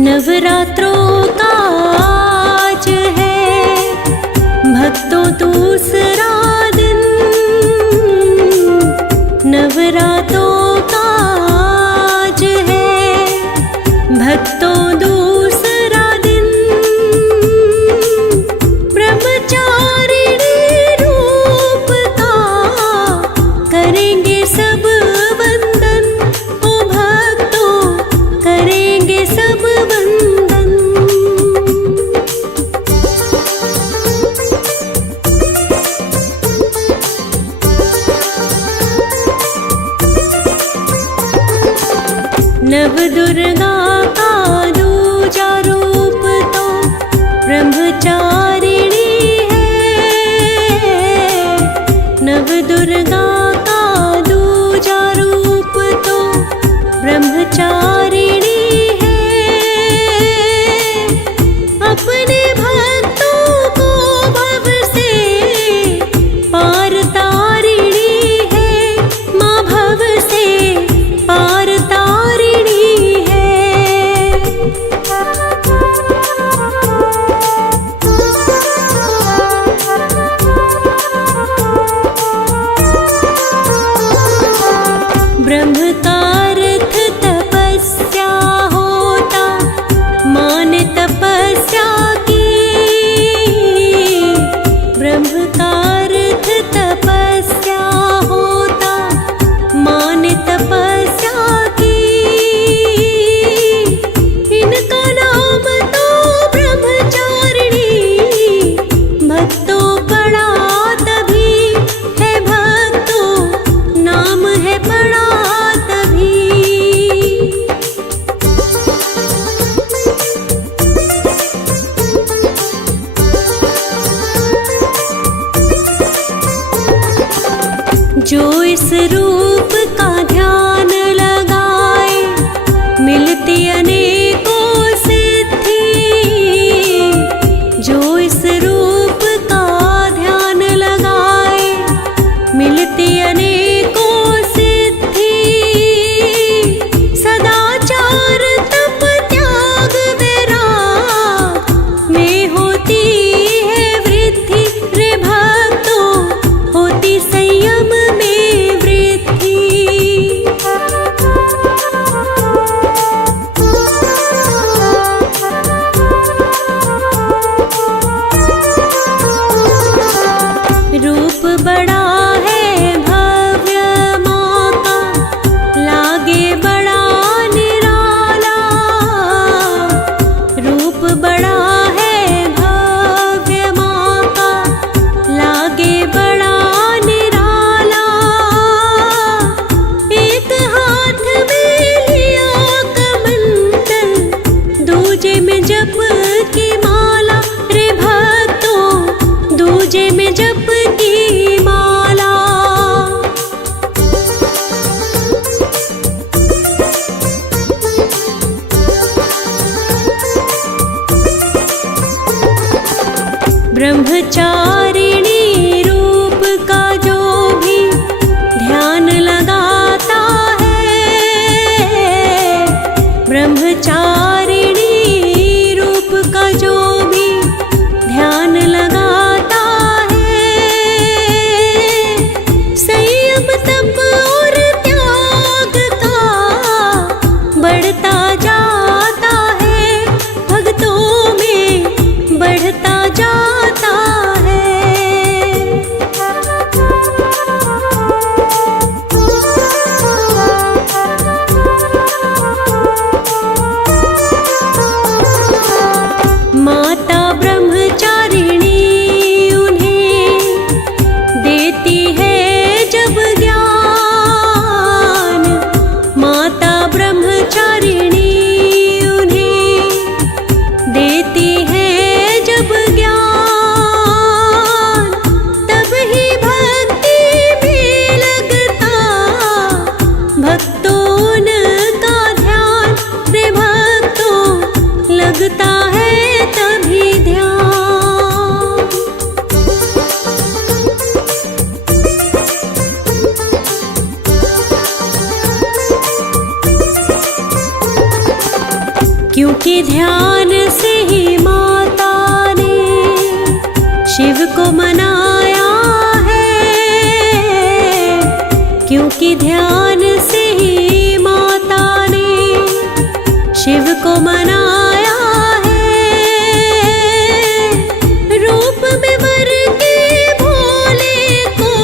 नवरात्रों का आज है भक्तों दूसरा दिन, नवरात्रों का आज है भक्तों दूसरा दिन। ब्रह्मचारिणी रूप का करेंगे सब वंदन, ओ भक्तों करेंगे सब वंदन। नवदुर्गा का दूजा रूप तो ब्रह्मचारिणी है, नवदुर्गा का दूजा रूप तो ब्रह्मचारिणी है। अपने भक्तों को भव से पार तारिणी है, माँ भव से पार तारिणी है। ब्रह्म का अर्थ तपस्या होता, मान तपस्या की। ब्रह्म का अर्थ तपस्या होता, मान तपस्या की। इनका नाम तो ब्रह्मचारिणी भक्तों पड़ा तभी है, भक्तों नाम है पड़ा तभी। जो इस रूप का ध्यान लगाए मिलती अनेकों सिद्धि, जो इस रूप का ध्यान लगाए मिलती अनेकों सिद्धि। सदाचार तप त्याग वैराग में होती है वृद्धि, रे भक्तों होती संयम में वृद्धि। क्योंकि ध्यान से ही माता ने शिव को मनाया है, क्योंकि ध्यान से ही माता ने शिव को मनाया है। रूप में वर के भोले को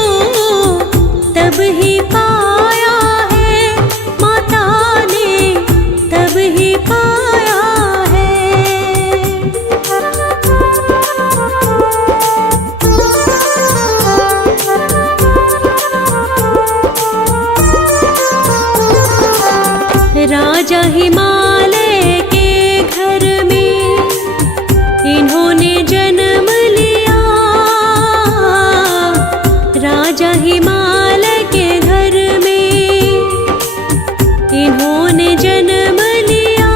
तब ही पाया है, माता ने तब ही पाया है। राजा हिमालय के घर में इन्होंने जन्म लिया, राजा हिमालय के घर में इन्होंने जन्म लिया।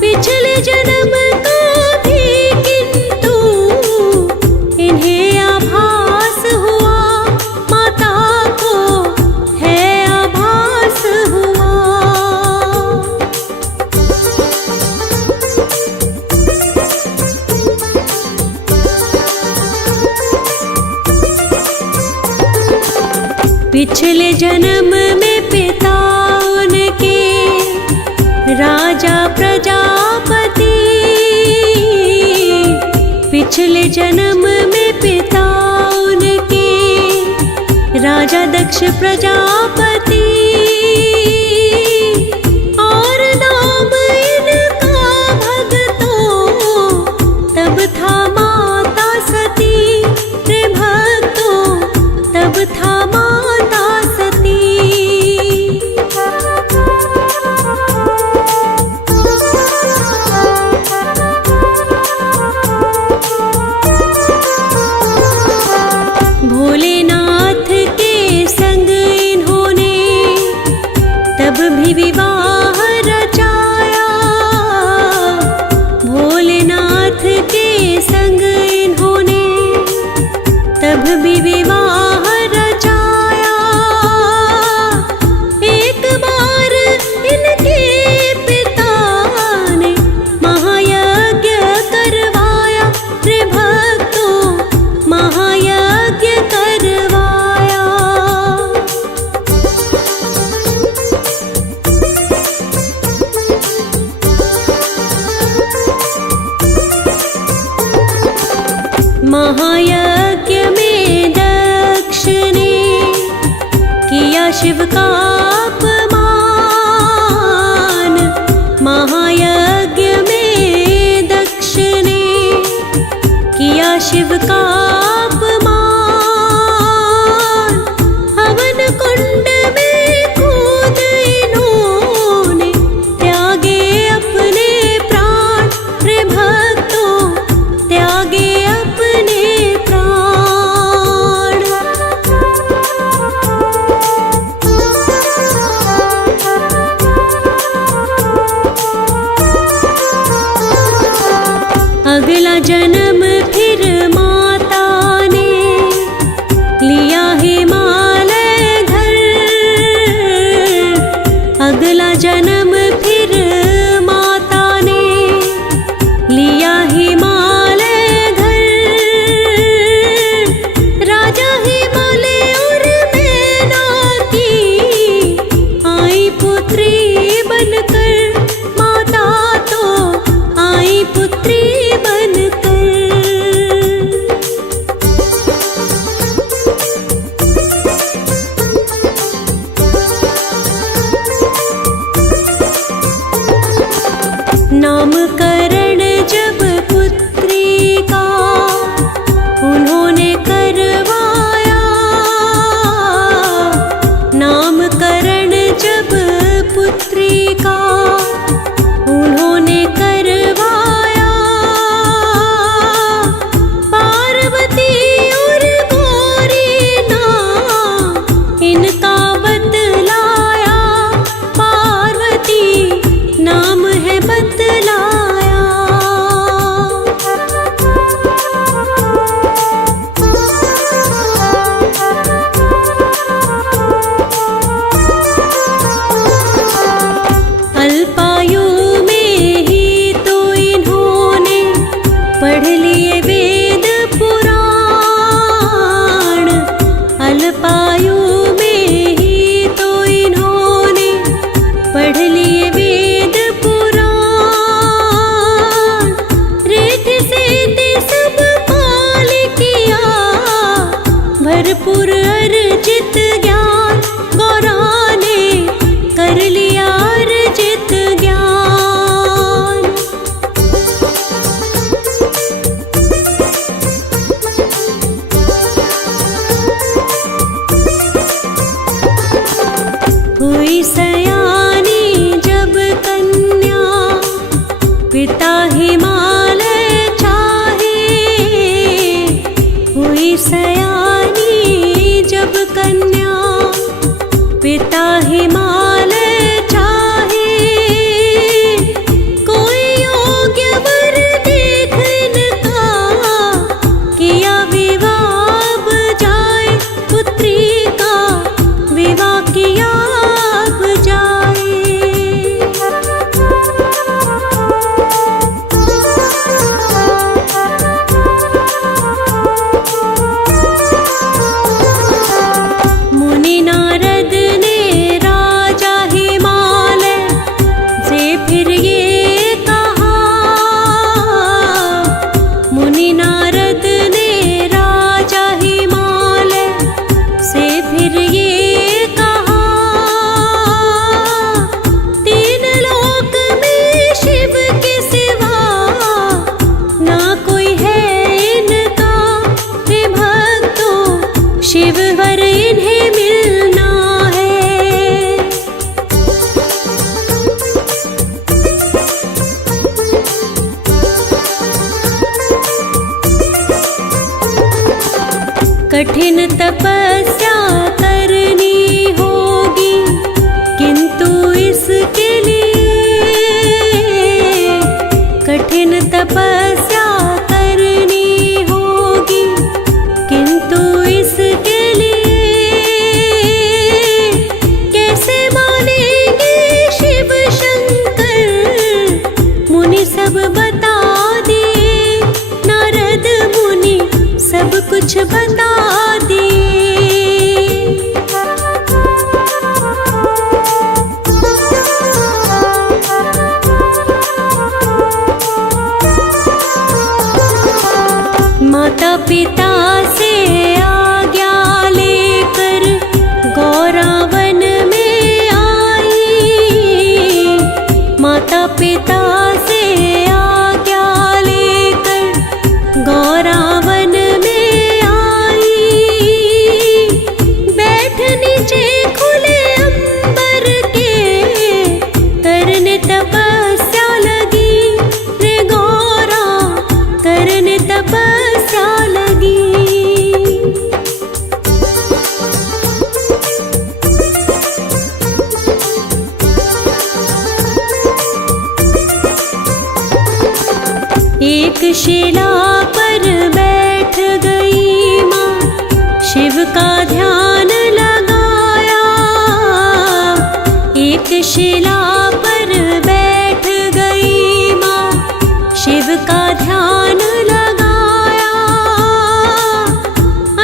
पिछले जन्म का भी किंतु इन्हें आभास हुआ, माता को है आभास हुआ। पिछले जन्म में पिता उनके राजा प्रजापति, पिछले जन्म में पिता उनके राजा दक्ष प्रजापति, और नाम इनका भक्तों तब था माता सती, रे भक्तों तब था माता सती। भोलेनाथ के संग इन्होंने तब भी विवाह रचाया, भोलेनाथ के संग इन्होंने तब भी विवाह रचाया। एक बार इनके पिता ने महायज्ञ करवाया, रे भक्तों महायज्ञ करवाया। महायज्ञ में दक्ष ने किया शिव का अपमान, महायज्ञ में दक्ष ने किया शिव का अपमान। हवन कुंड में कूद इन्होंने त्यागे अपने प्राण, रे भक्तों त्यागे अपने प्राण। अगला जन्म फिर माता ने लिया हिमालय घर, अगला जन्म फिर माता ने लिया हिमालय घर। राजा हिमालय और मैना की आई पुत्री बनकर, माता तो आई पुत्री बनकर। भरपूर अर्जित ज्ञान गौरा ने कर लिया अर्जित ज्ञान। हुई सयानी जब कन्या पिता हिमालय चाहे, हुई सयानी जब कन्या पिता हिमालय चाहे, कोई योग्य वर देख इनका किया विवाह अब जाए, पुत्री का विवाह किया अब जाए। मुनि नारद ने राजा हिमालय से फिर ये कहा, मुनि नारद ने राजा हिमालय से फिर ये कहा, तीन लोक में शिव के सिवा ना कोई है इनका, हे भक्तों शिव वर इन्हें मिलना है। कठिन तपस्या करनी होगी किंतु इसके लिए, कठिन तपस्या करनी होगी किंतु इसके लिए, कैसे मानेंगे शिव शंकर मुनि सब बता दिए, नारद मुनि सब कुछ बता दिए। माता पिता से आज्ञा लेकर गौरा वन में आई, माता पिता से आज्ञा लेकर गौरा वन में आई, बैठ नीचे खुले अंबर के करने तपस्या लगी, रे गौरा करने तपस्या लगी। एक शिला पर बैठ गई माँ, शिव का ध्यान लगाया, एक शिला पर बैठ गई माँ, शिव का ध्यान लगाया,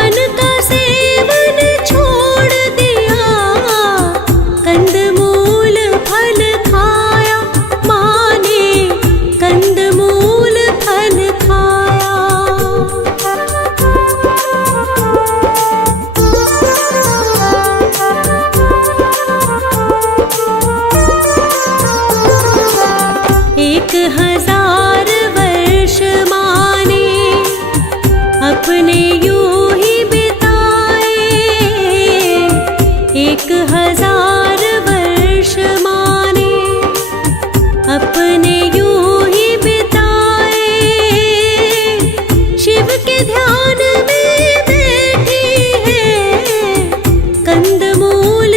अन्न का सेवन छोड़ दिया, कंदमूल फल खाया, माँ ने कंदमूल फल खाया। एक 1000 वर्ष माने अपने यूं ही बिताए, 1000 वर्ष माने अपने यूं ही बिताए, शिव के ध्यान में बैठी है, कंदमूल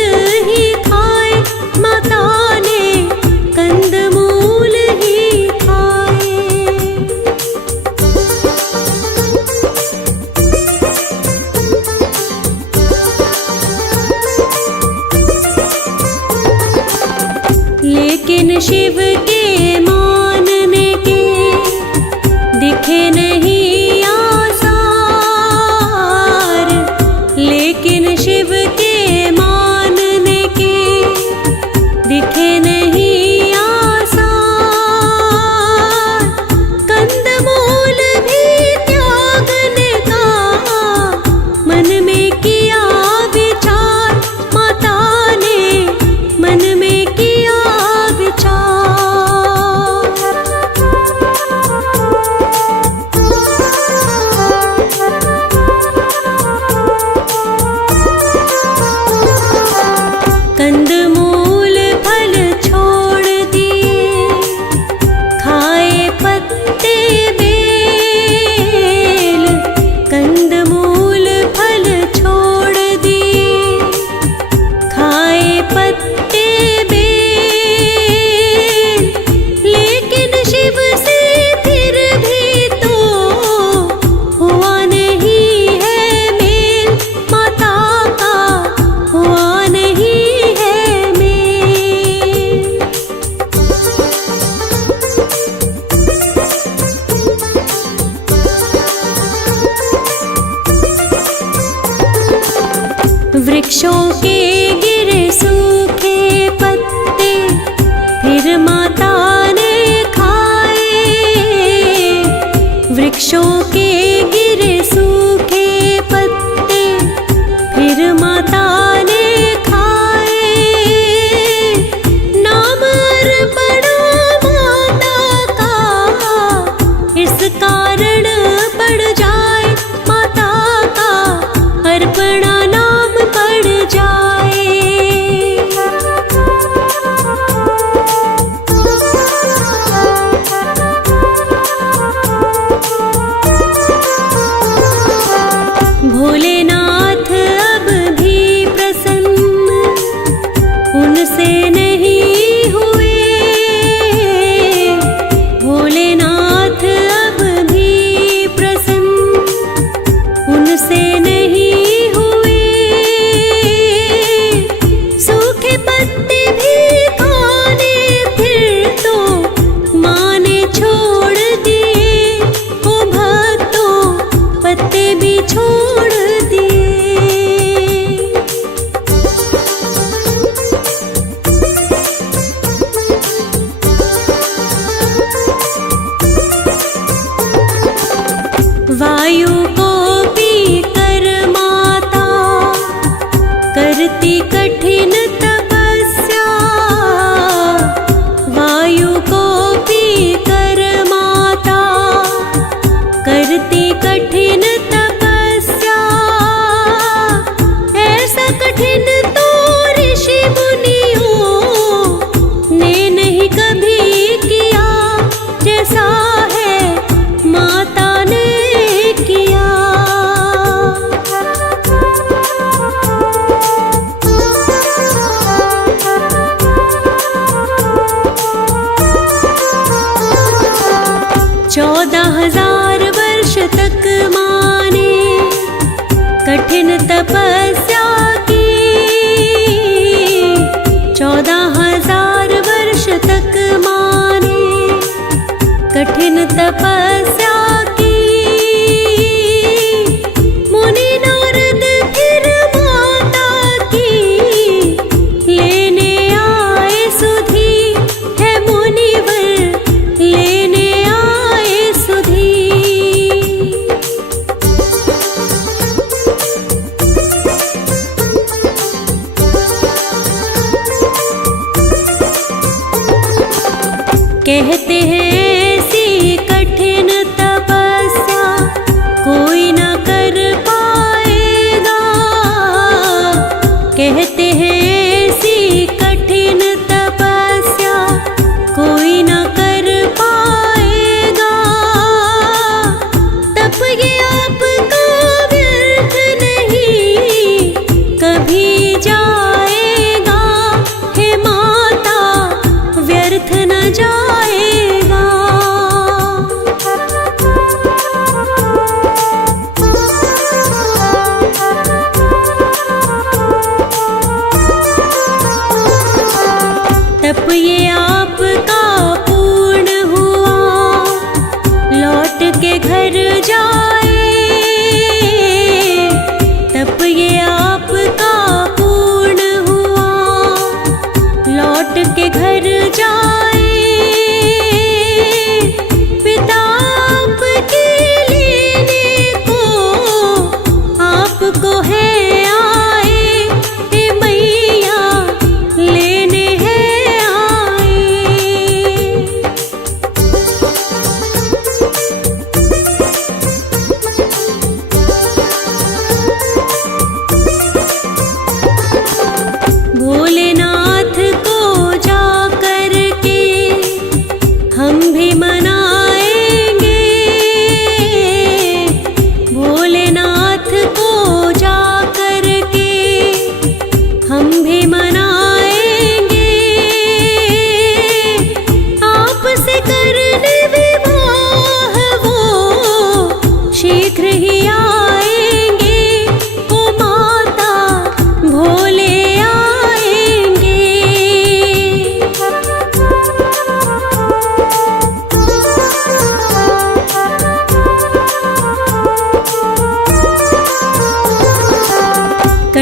ही खाए, माता ने कंदमूल ही खाए। लेकिन शिव के मानने के दिखे नहीं आसार, लेकिन शिव के मानने के दिखे नहीं आसार, कंदमूल भी त्यागने का मन में वृक्षों के गिरे सूखे पत्ते फिर माता ने खाए। वृक्षों के गिरे सूखे पत्ते फिर माता ने खाए। नाम अर्पणा माता का इस कारण पड़ जाए, माता का अर्पणा नाम पड़ जाए। भोलेनाथ अब भी प्रसन्न उनसे नहीं हुए। भोलेनाथ अब भी प्रसन्न उनसे नहीं हुए। सूखे पत्ते भी खाने फिर तो माँ ने छोड़ दिए। ओ भक्तों पत्ते भी छोड़ दिए। वायु को पीकर माता करती कठिन तपस्या। वायु को पीकर माता करती कठिन तपस्या। ऐसा कठिन तो ऋषि मुनियों ने नहीं कभी किया, जैसा है माता ने किया। चौदह 1000 वर्ष तक माँ ने कठिन तपस्या की। 14,000 वर्ष तक माँ ने कठिन तपस्या की। मुनि नारद फिर माता की लेने आए सुधी। है मुनिवर लेने आए सुधी। कहते हैं ऐसी कठिन तपस्या कोई न कर पाएगा। कहते हैं ऐसी कठिन तपस्या कोई न कर पाएगा। तप ये आपका व्यर्थ नहीं कभी जाएगा। हे माता व्यर्थ न जाएगा। तप ये आपका पूर्ण हुआ, लौट के घर जाए। तप ये आपका पूर्ण हुआ, लौट के घर जाए। पिता आपके लेने को आपको है आए। हे मैया लेने है आए। भोलेनाथ को जा कर के हम भी मनाएंगे। भोलेनाथ को जा कर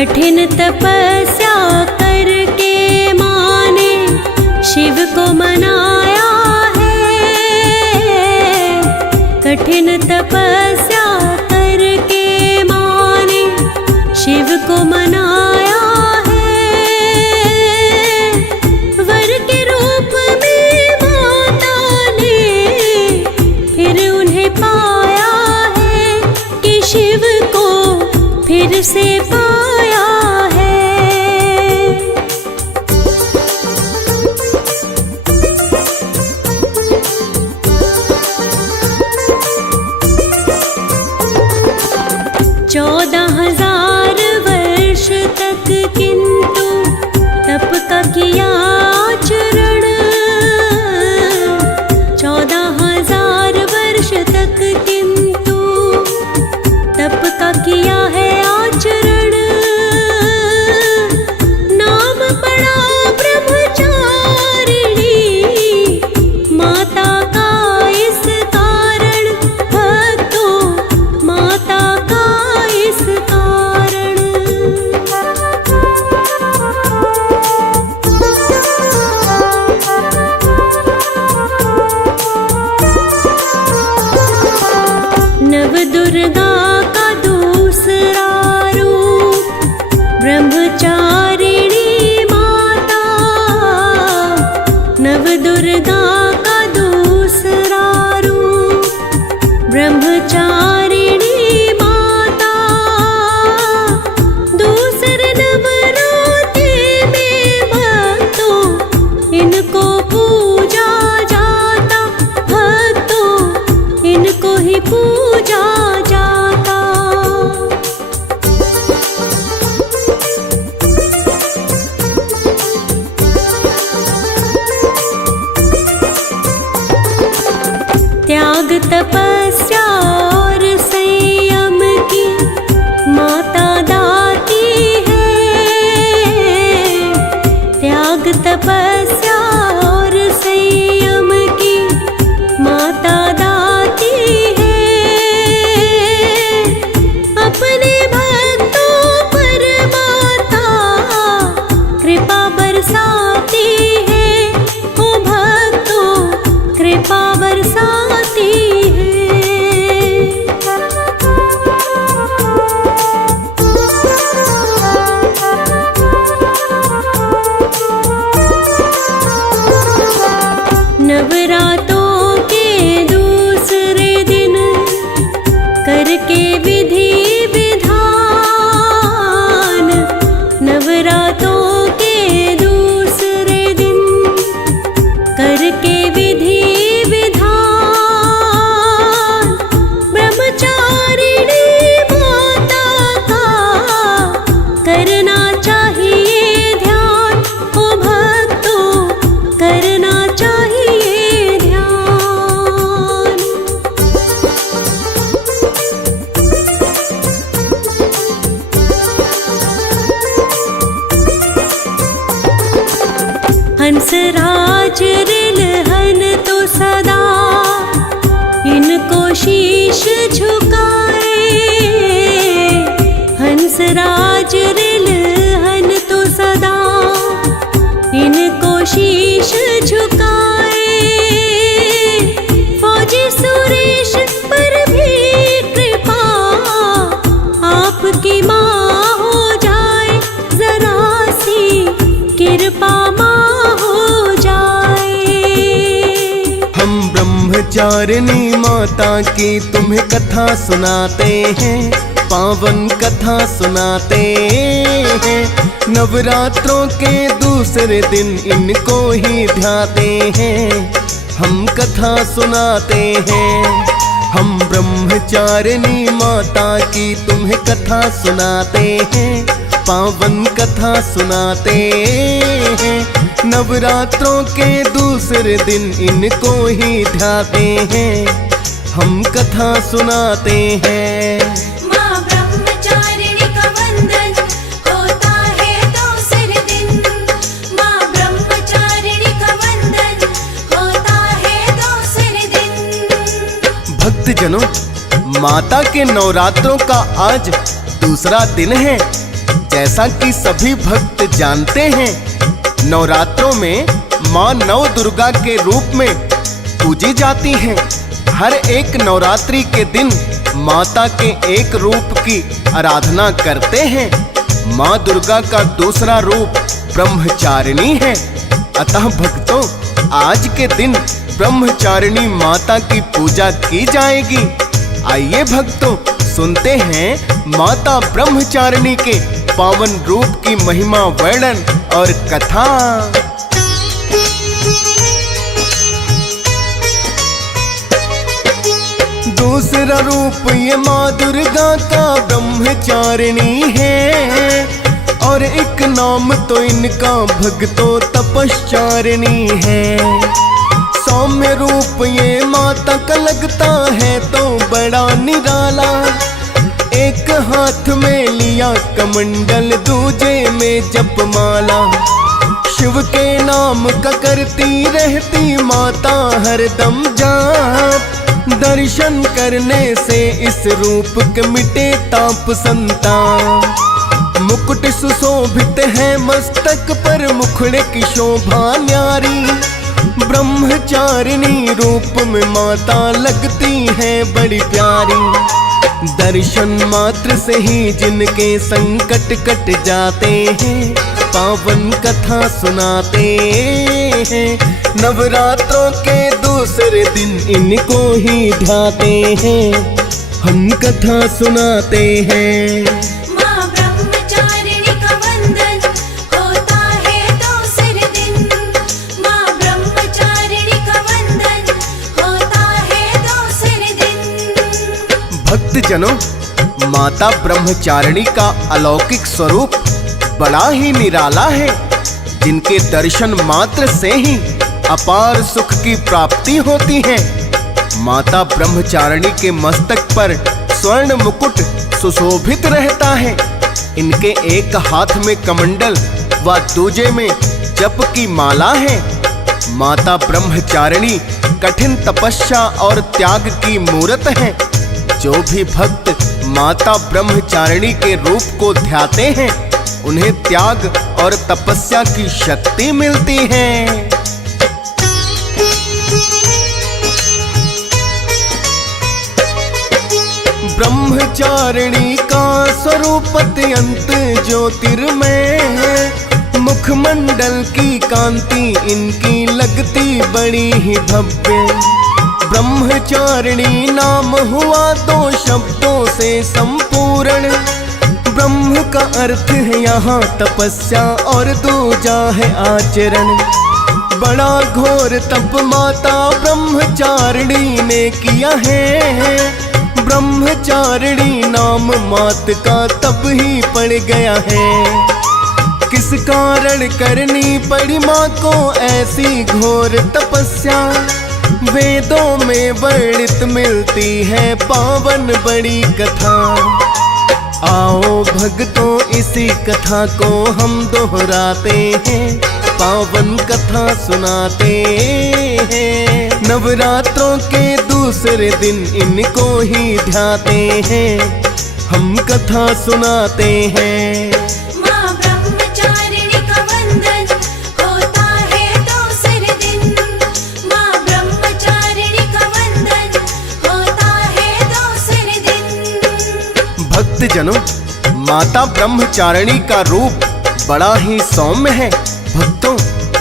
कठिन तपस्या करके माँ ने शिव को मनाया है। कठिन तपस्या करके माँ ने शिव को मनाया है। वर के रूप में माता ने फिर उन्हें पाया है कि शिव को फिर से पाया है। चौदह 1000 वर्ष तक किंतु तप का किया आचरण। 14,000 वर्ष तक किंतु तप का किया है आचरण। नाम पड़ा ब्रह्मचारिणी माता का इस कारण, भक्तों माता का इस कारण। नव दुर्गा का दूसरा रूप ब्रह्मचारिणी माता। नव दुर्गा का दूसरा रूप ब्रह्मचारिणी माता। दूसरे नवरात्रि में भक्तों इनको पूजा जाता, भक्तों इनको ही पूजा जाता। त्याग तपस्या और संयम की माता दाती है। त्याग तपस्या और संयम की माता दाती है। अपने भक्तों पर माता कृपा बरसाती है। ओ भक्तों कृपा बरसाती है। नवरात्रों के दूसरे दिन करके विधि विधान। नवरात्रों के दूसरे दिन करके विधि विधान। ब्रह्मचारिणी माता का करना चाहिए ध्यान। ओ भक्तों करना चाहिए ध्यान। हंसराज रिलहन तो सदा इनको शीश झुकाए। हंसराज रिलहन तो सदा इनको शीश झुकाए। फौजी सुरेश पर भी कृपा आपकी माँ हो जाए। जरा सी कृपा माँ हो जाए। हम ब्रह्मचारिणी माता की तुम्हें कथा सुनाते हैं, पावन कथा सुनाते हैं। नवरात्रों के दूसरे दिन इनको ही ध्याते हैं, हम कथा सुनाते हैं। हम ब्रह्मचारिणी माता की तुम्हें कथा सुनाते हैं, पावन कथा सुनाते हैं। नवरात्रों के दूसरे दिन इनको ही ध्याते हैं, हम कथा सुनाते हैं। माँ ब्रह्मचारिणी का वंदन होता है दूसरे दिन। माँ ब्रह्मचारिणी का वंदन होता है दूसरे दिन। भक्तजनों, माता के नवरात्रों का आज दूसरा दिन है। जैसा कि सभी भक्त जानते हैं, नवरात्रों में माँ नव दुर्गा के रूप में पूजी जाती हैं। हर एक नवरात्रि के दिन माता के एक रूप की आराधना करते हैं। माँ दुर्गा का दूसरा रूप ब्रह्मचारिणी है। अतः भक्तों, आज के दिन ब्रह्मचारिणी माता की पूजा की जाएगी। आइए भक्तों, सुनते हैं माता ब्रह्मचारिणी के पावन रूप की महिमा, वर्णन और कथा। दूसरा रूप ये माँ दुर्गा का ब्रह्मचारिणी है, और एक नाम तो इनका भक्तों तपश्चारिणी है। सौम्य रूप ये माता का लगता है तो बड़ा निराला। एक हाथ में लिया कमंडल, दूजे में जपमाला। शिव के नाम का करती रहती माता हरदम जाप। दर्शन करने से इस रूप के मिटे ताप संताप। मुकुट सुशोभित है मस्तक पर, मुखड़े की शोभा न्यारी। ब्रह्मचारिणी रूप में माता लगती है बड़ी प्यारी। दर्शन मात्र से ही जिनके संकट कट जाते हैं, पावन कथा सुनाते हैं। नवरात्रों के दूसरे दिन इनको ही ध्याते हैं, हम कथा सुनाते हैं। माँ ब्रह्मचारिणी का वंदन होता है दूसरे दिन। माँ ब्रह्मचारिणी का वंदन होता है दूसरे दिन। भक्तजनों, माता ब्रह्मचारिणी का अलौकिक स्वरूप बड़ा ही निराला है, जिनके दर्शन मात्र से ही अपार सुख की प्राप्ति होती है। माता ब्रह्मचारिणी के मस्तक पर स्वर्ण मुकुट सुशोभित रहता है। इनके एक हाथ में कमंडल व दूजे में जप की माला है। माता ब्रह्मचारिणी कठिन तपस्या और त्याग की मूरत है। जो भी भक्त माता ब्रह्मचारिणी के रूप को ध्याते हैं, उन्हें त्याग और तपस्या की शक्ति मिलती है। ब्रह्मचारिणी का स्वरूप अत्यंत ज्योतिर्मय है। मुखमंडल की कांति इनकी लगती बड़ी ही भव्य। ब्रह्मचारिणी नाम हुआ दो शब्दों से संपूर्ण। ब्रह्म का अर्थ है यहाँ तपस्या और दूजा है आचरण। बड़ा घोर तप माता ब्रह्मचारिणी ने किया है। ब्रह्मचारिणी नाम मात का तब ही पड़ गया है। किस कारण करनी पड़ी माँ को ऐसी घोर तपस्या, वेदों में वर्णित मिलती है पावन बड़ी कथा। आओ भक्तों, इसी कथा को हम दोहराते हैं, पावन कथा सुनाते हैं। नवरात्रों के दूसरे दिन इनको ही ध्याते हैं, हम कथा सुनाते हैं। माँ ब्रह्मचारिणी का वंदन होता है दूसरे दिन। माँ ब्रह्मचारिणी का वंदन होता है दूसरे दिन। भक्तजनों, माता ब्रह्मचारिणी का रूप बड़ा ही सौम्य है। भक्तों,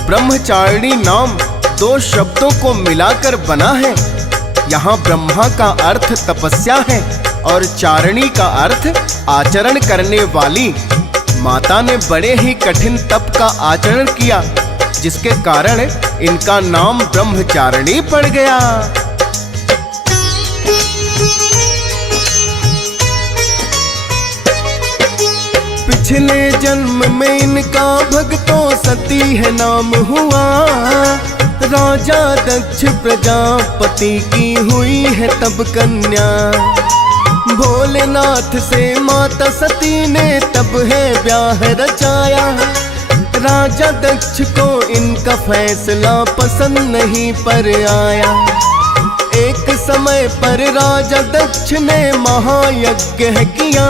ब्रह्मचारिणी नाम दो शब्दों को मिलाकर बना है। यहाँ ब्रह्मा का अर्थ तपस्या है और चारिणी का अर्थ आचरण करने वाली। माता ने बड़े ही कठिन तप का आचरण किया, जिसके कारण इनका नाम ब्रह्मचारिणी पड़ गया। पिछले जन्म में इनका भक्तों सती है नाम हुआ। राजा दक्ष प्रजापति की हुई है तब कन्या। भोलेनाथ से माता सती ने तब है ब्याह रचाया। राजा दक्ष को इनका फैसला पसंद नहीं पर आया। एक समय पर राजा दक्ष ने महायज्ञ किया।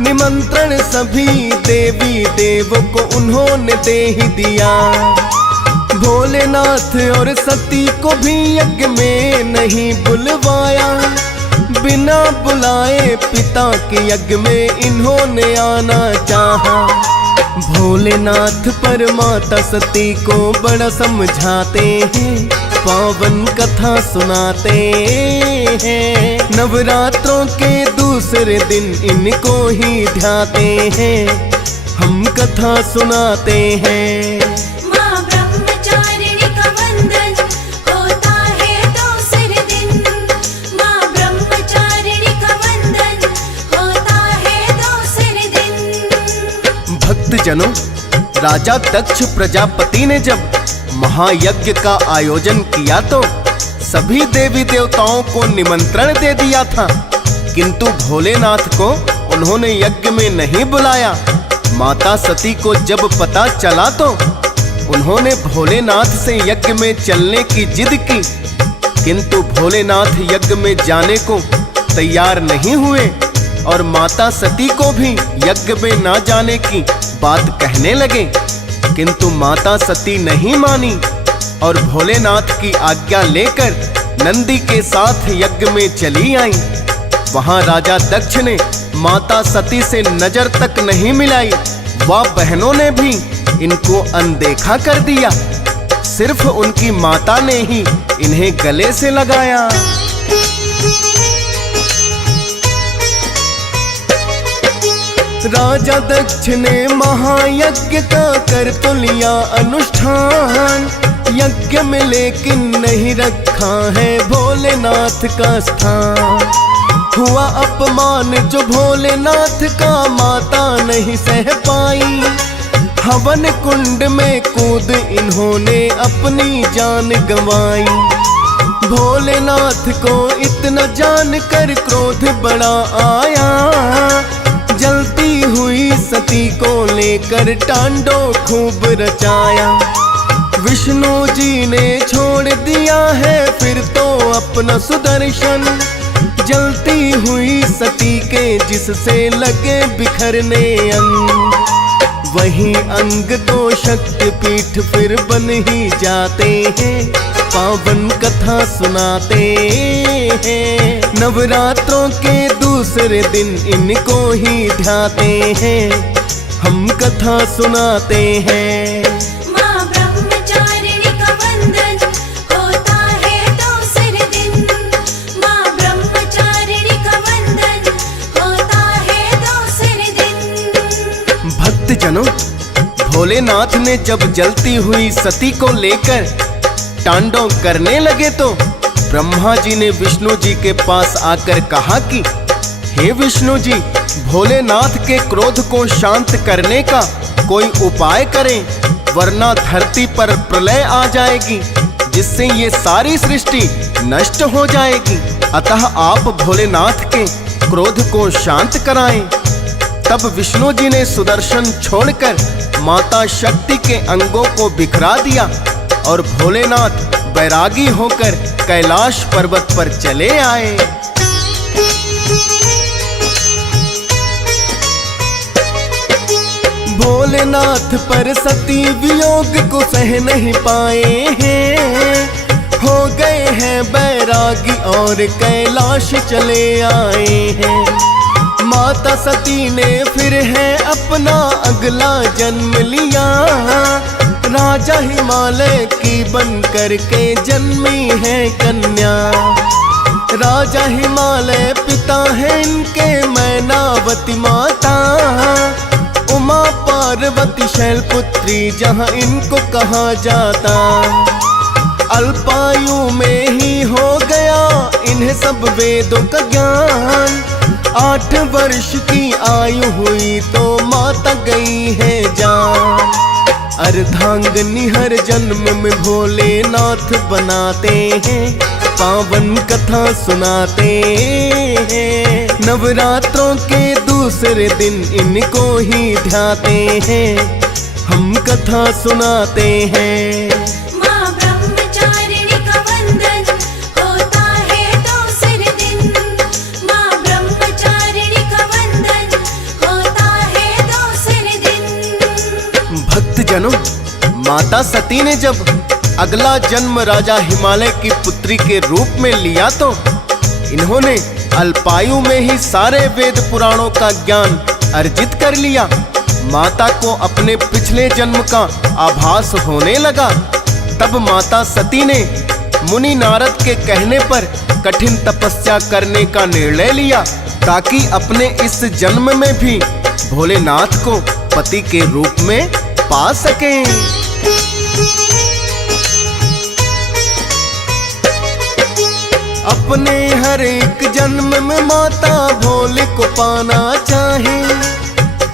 निमंत्रण सभी देवी देवों को उन्होंने दे ही दिया। भोलेनाथ और सती को भी यज्ञ में नहीं बुलवाया, बिना बुलाए पिता के यज्ञ में इन्होंने आना चाहा। भोलेनाथ पर माता सती को बड़ा समझाते हैं, पावन कथा सुनाते हैं। नवरात्रों के दूसरे दिन इनको ही ध्याते हैं, हम कथा सुनाते हैं। माँ ब्रह्मचारिणी का वंदन होता है दूसरे दिन। माँ ब्रह्मचारिणी का वंदन होता है दूसरे दिन। भक्तजनों, राजा दक्ष प्रजापति ने जब महायज्ञ का आयोजन किया तो सभी देवी देवताओं को निमंत्रण दे दिया था, किंतु भोलेनाथ को उन्होंने यज्ञ में नहीं बुलाया। माता सती को जब पता चला तो उन्होंने भोलेनाथ से यज्ञ में चलने की जिद की, किंतु भोलेनाथ यज्ञ में जाने को तैयार नहीं हुए और माता सती को भी यज्ञ में ना जाने की बात कहने लगे, किंतु माता सती नहीं मानी और भोलेनाथ की आज्ञा लेकर नंदी के साथ यज्ञ में चली आई। वहां राजा दक्ष ने माता सती से नजर तक नहीं मिलाई, वह बहनों ने भी इनको अनदेखा कर दिया, सिर्फ उनकी माता ने ही इन्हें गले से लगाया। राजा दक्ष ने महायज्ञ का कर तो लिया अनुष्ठान, यज्ञ में लेकिन नहीं रखा है भोलेनाथ का स्थान। हुआ अपमान जो भोलेनाथ का माता नहीं सह पाई, हवन कुंड में कूद इन्होंने अपनी जान गंवाई। भोलेनाथ को इतना जानकर क्रोध बड़ा आया, जलती हुई सती को लेकर टांडो खूब रचाया। विष्णु जी ने छोड़ दिया है फिर तो अपना सुदर्शन, जलती हुई सती के जिससे लगे बिखरने अंग। वही अंग तो शक्तिपीठ फिर बन ही जाते हैं, पावन कथा सुनाते हैं। नवरात्रों के दूसरे दिन इनको ही ध्याते हैं, हम कथा सुनाते हैं। माँ ब्रह्मचारिणी का वंदन होता है दूसरे दिन। माँ ब्रह्मचारिणी का वंदन होता है दूसरे दिन। भक्तजनों, भोलेनाथ ने जब जलती हुई सती को लेकर तांडव करने लगे तो ब्रह्मा जी ने विष्णु जी के पास आकर कहा कि हे विष्णु जी, भोलेनाथ के क्रोध को शांत करने का कोई उपाय करें, वरना धरती पर प्रलय आ जाएगी, जिससे ये सारी सृष्टि नष्ट हो जाएगी। अतः आप भोलेनाथ के क्रोध को शांत कराएं। तब विष्णु जी ने सुदर्शन छोड़कर माता शक्ति के अंगों को बिखरा दिया और भोलेनाथ बैरागी होकर कैलाश पर्वत पर चले आए। भोलेनाथ पर सती वियोग को सह नहीं पाए हैं, हो गए हैं बैरागी और कैलाश चले आए हैं। माता सती ने फिर है अपना अगला जन्म लिया, राजा हिमालय की बन करके जन्मी है कन्या। राजा हिमालय पिता है इनके मैनावती माता, उमा पार्वती शैलपुत्री जहाँ इनको कहा जाता। अल्पायु में ही हो गया इन्हें सब वेदों का ज्ञान, 8 वर्ष की आयु हुई तो माता गई है जान। अर्धांगनी हर जन्म में भोलेनाथ बनाते हैं, पावन कथा सुनाते हैं। नवरात्रों के दूसरे दिन इनको ही ध्याते हैं, हम कथा सुनाते हैं। माँ ब्रह्मचारिणी का वंदन होता है दूसरे दिन। माँ ब्रह्मचारिणी का वंदन भक्तजनों, माता सती ने जब अगला जन्म राजा हिमालय की पुत्री के रूप में लिया तो इन्होंने अल्पायु में ही सारे वेद पुराणों का ज्ञान अर्जित कर लिया। माता को अपने पिछले जन्म का आभास होने लगा। तब माता सती ने मुनि नारद के कहने पर कठिन तपस्या करने का निर्णय लिया, ताकि अपने इस जन्म में भी भोलेनाथ को पति के रूप में पा सकें। अपने हर एक जन्म में माता भोले को पाना चाहे,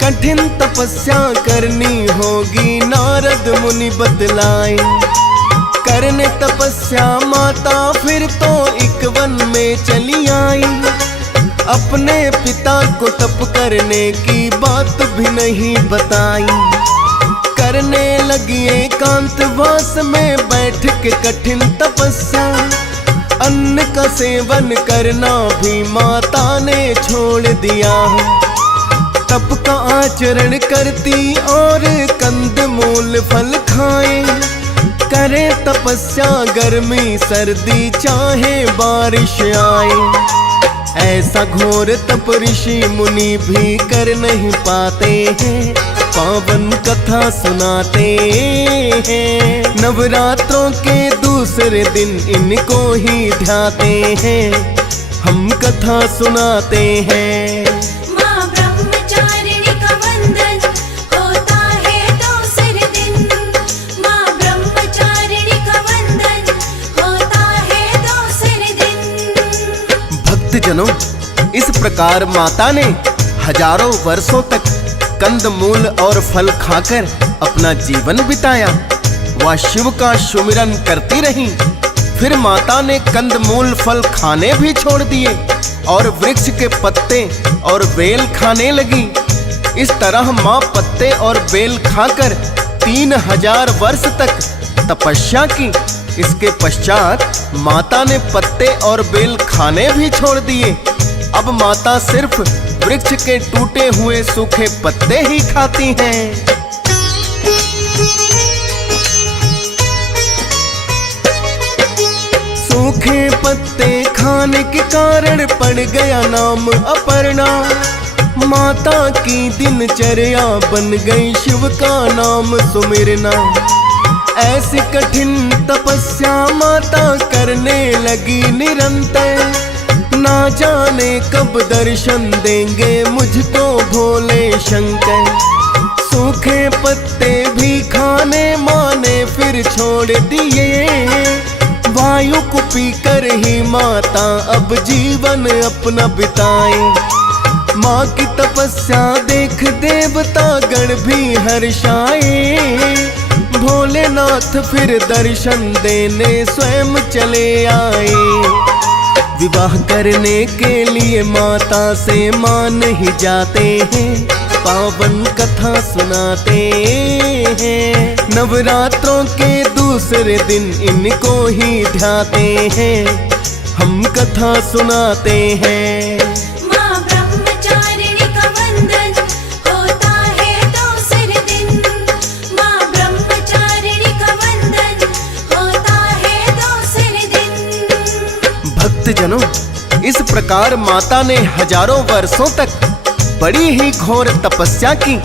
कठिन तपस्या करनी होगी नारद मुनि बतलाए। करने तपस्या माता फिर तो एक वन में चली आई। अपने पिता को तप करने की बात भी नहीं बताई। करने लगी एकांतवास में बैठ के कठिन तपस्या। अन्न का सेवन करना भी माता ने छोड़ दिया। तप का आचरण करती और कंद मूल फल खाए। करे तपस्या गर्मी सर्दी चाहे बारिश आए। ऐसा घोर तप ऋषि मुनि भी कर नहीं पाते हैं। पावन कथा सुनाते हैं। नवरात्रों के दूसरे दिन इनको ही ध्याते हैं। हम कथा सुनाते हैं। माँ ब्रह्मचारिणी का वंदन होता है दूसरे दिन। माँ ब्रह्मचारिणी का वंदन होता है दूसरे दिन। भक्तजनों, इस प्रकार माता ने हजारों वर्षों तक कंदमूल और फल खाकर अपना जीवन बिताया। वह शिव का सुमिरन करती रही। फिर माता ने कंदमूल फल खाने भी छोड़ दिए और वृक्ष के पत्ते और बेल खाने लगी। इस तरह माँ पत्ते और बेल खाकर 3000 वर्ष तक तपस्या की। इसके पश्चात माता ने पत्ते और बेल खाने भी छोड़ दिए। अब माता सिर्फ वृक्ष के टूटे हुए सूखे पत्ते ही खाती हैं। सूखे पत्ते खाने के कारण पड़ गया नाम अपर्णा। माता की दिनचर्या बन गई शिव का नाम सुमिरना। ऐसी कठिन तपस्या माता करने लगी निरंतर। ना जाने कब दर्शन देंगे मुझको भोले शंकर। सूखे पत्ते भी खाने माँ ने फिर छोड़ दिए। वायु को पीकर ही माता अब जीवन अपना बिताए। माँ की तपस्या देख देवता गण भी हर्षाए। भोलेनाथ फिर दर्शन देने स्वयं चले आए। विवाह करने के लिए माता से मान ही जाते हैं। पावन कथा सुनाते हैं। नवरात्रों के दूसरे दिन इनको ही ध्याते हैं। हम कथा सुनाते हैं। माँ ब्रह्मचारिणी का वंदन होता है दूसरे दिन। माँ ब्रह्मचारिणी का वंदन होता है दूसरे दिन। भक्तजनों, इस प्रकार माता ने हजारों वर्षों तक बड़ी ही घोर तपस्या की।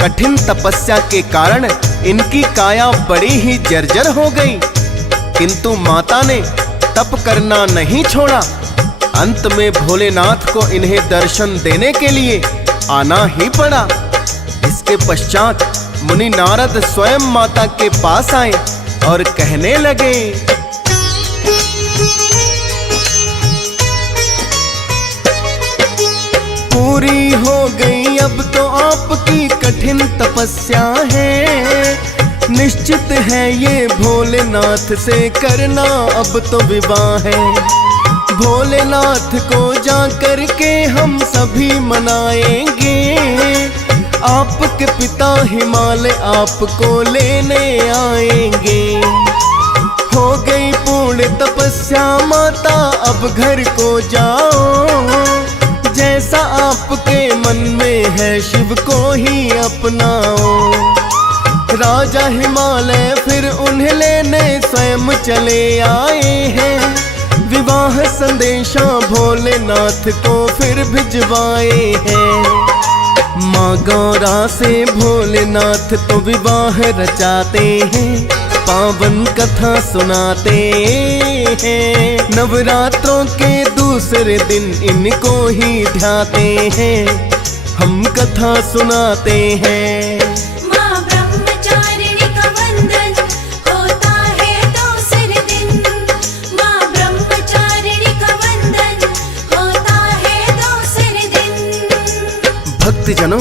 कठिन तपस्या के कारण इनकी काया बड़ी ही जर्जर हो गई। किंतु माता ने तप करना नहीं छोड़ा। अंत में भोलेनाथ को इन्हें दर्शन देने के लिए आना ही पड़ा। इसके पश्चात मुनि नारद स्वयं माता के पास आए और कहने लगे, पूरी हो गई अब तो आपकी कठिन तपस्या है। निश्चित है ये भोलेनाथ से करना अब तो विवाह है। भोलेनाथ को जा करके हम सभी मनाएंगे। आपके पिता हिमालय आपको लेने आएंगे। हो गई पूर्ण तपस्या माता अब घर को जाओ। जैसा आपके मन में है शिव को ही अपनाओ। राजा हिमालय फिर उन्हें लेने स्वयं चले आए हैं। विवाह संदेशा भोलेनाथ को फिर भिजवाए हैं। माँ गौरा से भोलेनाथ तो विवाह रचाते हैं, पावन कथा सुनाते हैं। नवरात्रों के दूसरे दिन इनको ही ध्याते हैं, हम कथा सुनाते हैं। माँ ब्रह्मचारिणी का वंदन होता है दूसरे दिन। माँ ब्रह्मचारिणी का वंदन होता है दूसरे दिन। भक्तजनों,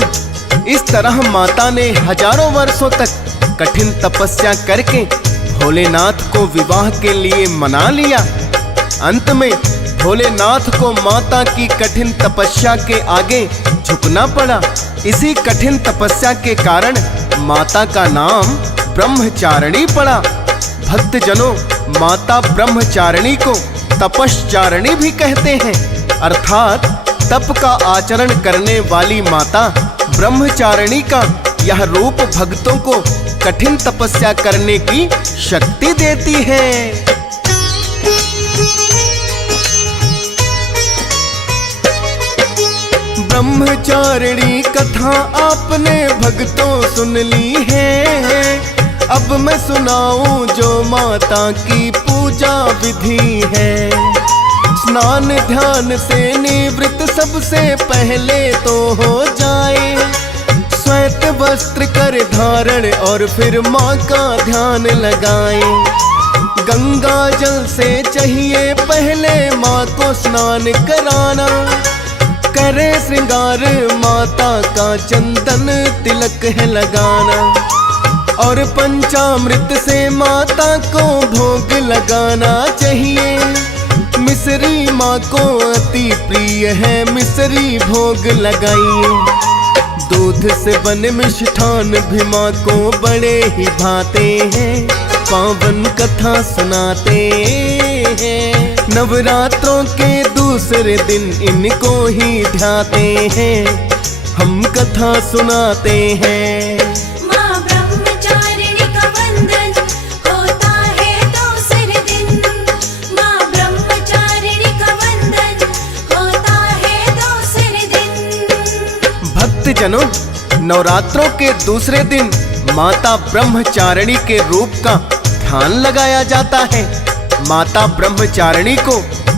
इस तरह माता ने हजारों वर्षों तक कठिन तपस्या करके भोलेनाथ को विवाह के लिए मना लिया। अंत में भोलेनाथ को माता की कठिन तपस्या के आगे झुकना पड़ा। इसी कठिन तपस्या के कारण माता का नाम ब्रह्मचारिणी पड़ा। भक्तजनों, माता ब्रह्मचारिणी को तपश्चारिणी भी कहते हैं, अर्थात तप का आचरण करने वाली माता ब्रह्मचारिणी का यह रूप भक्तों को कठिन तपस्या करने की शक्ति देती है। ब्रह्मचारिणी कथा आपने भक्तों सुन ली है। अब मैं सुनाऊं जो माता की पूजा विधि है। स्नान ध्यान से निवृत्त सबसे पहले तो हो जाए, श्वेत वस्त्र कर धारण और फिर माँ का ध्यान लगाए। गंगा जल से चाहिए पहले माँ को स्नान कराना, करे श्रृंगार माता का चंदन तिलक है लगाना, और पंचामृत से माता को भोग लगाना चाहिए। मिसरी माँ को अति प्रिय है, मिसरी भोग लगाइए। दूध से बने मिष्ठान भी माँ को बड़े ही भाते हैं, पावन कथा सुनाते हैं। नवरात्रों के दूसरे दिन इनको ही ध्याते हैं, हम कथा सुनाते हैं। माँ ब्रह्मचारिणी का वंदन होता है दूसरे दिन। माँ ब्रह्मचारिणी का वंदन होता है दूसरे दिन। भक्तजनों, नवरात्रों के दूसरे दिन माता ब्रह्मचारिणी के रूप का ध्यान लगाया जाता है। माता ब्रह्मचारिणी को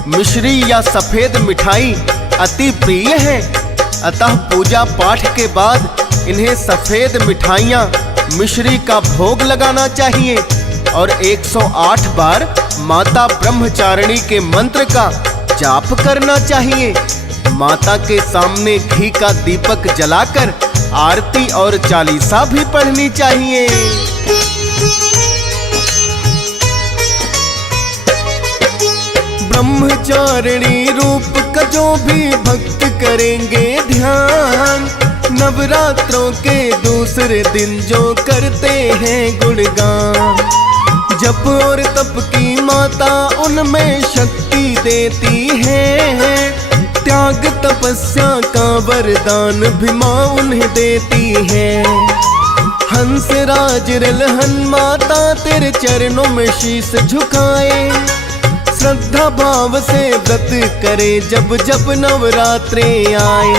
मिश्री या सफेद मिठाई अति प्रिय है, अतः पूजा पाठ के बाद इन्हें सफेद मिठाइयाँ मिश्री का भोग लगाना चाहिए और 108 बार माता ब्रह्मचारिणी के मंत्र का जाप करना चाहिए। माता के सामने घी का दीपक जलाकर आरती और चालीसा भी पढ़नी चाहिए। ब्रह्मचारिणी रूप का जो भी भक्त करेंगे ध्यान, नवरात्रों के दूसरे दिन जो करते हैं गुणगान, जप और तप की माता उनमें शक्ति देती है। त्याग तपस्या का वरदान भी माँ उन्हें देती है। हंस राज रलहन माता तेरे चरणों में शीश झुकाए, श्रद्धा भाव से व्रत करे जब जब नवरात्रे आए।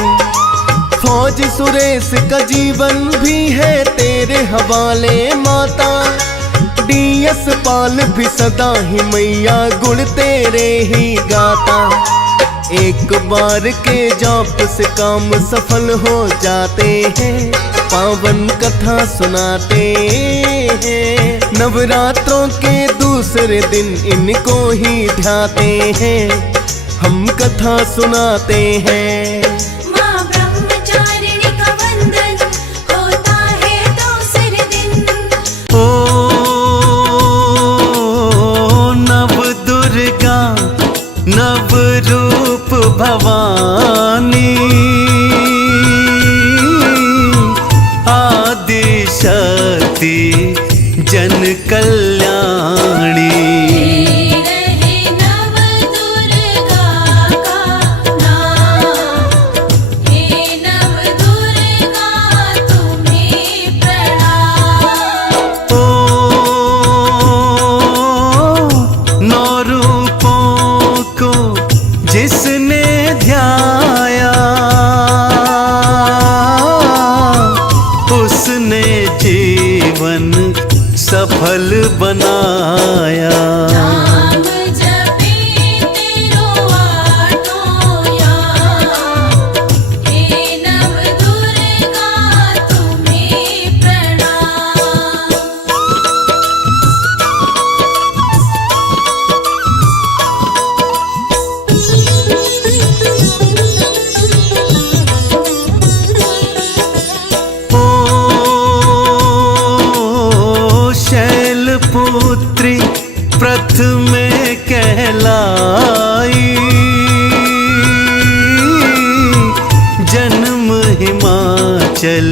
फौज सुरेश का जीवन भी है तेरे हवाले माता, डीएस पाल भी सदा ही मैया गुण तेरे ही गाता। एक बार के जाप से काम सफल हो जाते हैं, पावन कथा सुनाते हैं। नवरात्रों के दूसरे दिन इनको ही ध्याते हैं, हम कथा सुनाते हैं। माँ ब्रह्मचारिणी का वंदन होता है दूसरे दिन। ओ नव दुर्गा नव रूप भवानी, आदि शक्ति जन कल्याणी। रहे नव दुर्गा का नाम, उसने जीवन सफल बनाया। नाम जपे तेरो आठों याम, हे नव दुर्गा तुम्हें प्रणाम। ओ शैलपुत्री प्रथमे कहलाई, जन्म हिमाचल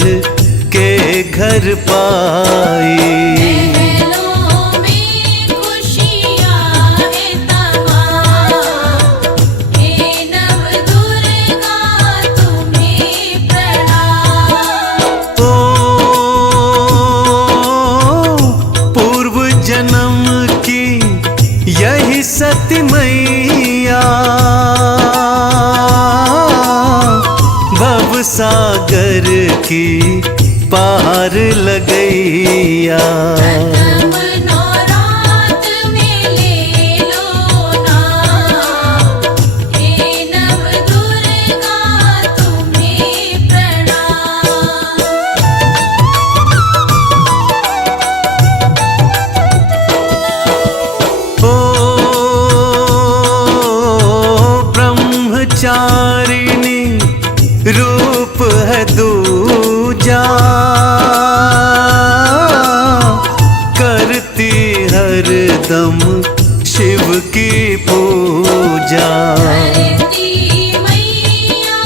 के घर पाई। महलों में खुशियाँ है तमाम, हे नव दुर्गा तुम्हें प्रणाम। ओ पूर्व जन्म की यही सती मैया, भव सागर की पार लगैया। प्रथम नौरात में ले लो नाम, हे नव दुर्गा तुम्हें प्रणाम। ओ ब्रह्मचारिणी रूप है दूजा, करती हरदम शिव की पूजा। करती मैया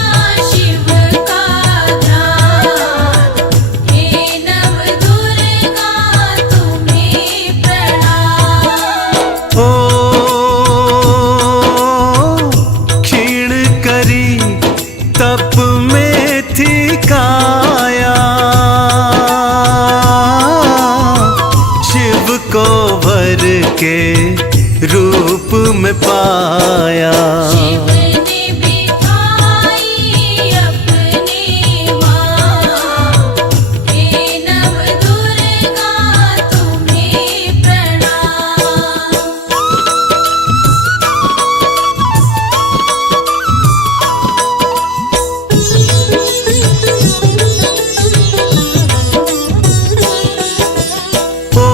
शिव का ध्यान, हे नव दुर्गा तुम्हें प्रणाम। ओ क्षीण करी तप में थी काया, शिव को भर के रूप में पाया। शिव ने बिठाई अपने माँ, हे नव दुर्गा तुम्हें प्रणाम। ओ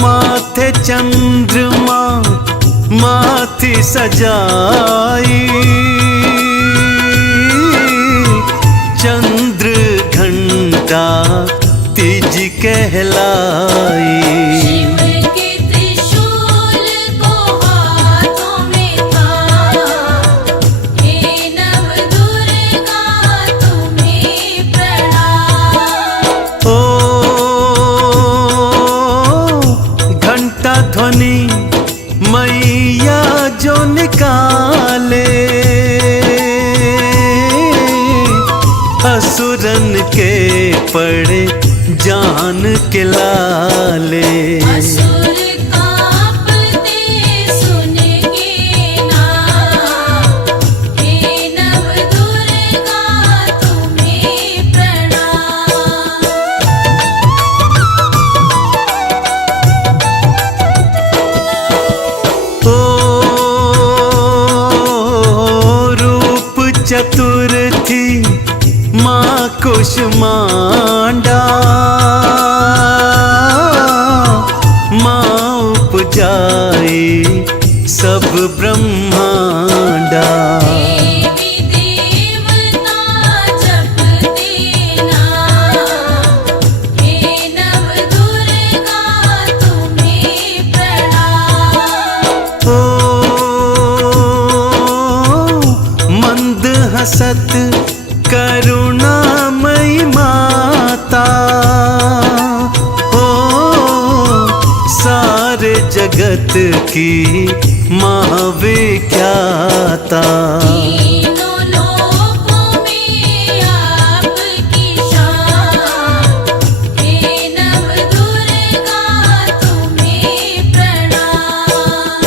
माथे चंद्रमा माथी सजाई, चंद्र घंटा तीज कहलाई। शिव के त्रिशूल को हाथों में थाम, हे नव दुर्गा तुम्हें प्रणाम। ओ घंटा ध्वनि मैया जो निकाले, असुरन के पड़े जान के लाले। असुर कांपते सुन के नाम, हे नव दुर्गा तुम्हें प्रणाम। ओ रूप चतुर थी माँ कुष्मांडा, माँ उपजाई सब ब्रह्मांडा। देवी देवता जपते नाम, हे नव दुर्गा तुम्हें प्रणाम। ओ मंद हसत करुणामयी माता, ओ सारे जगत की महाविख्याता। तीनों लोकों में आपकी शान, हे नव दुर्गा तुम्हें प्रणाम।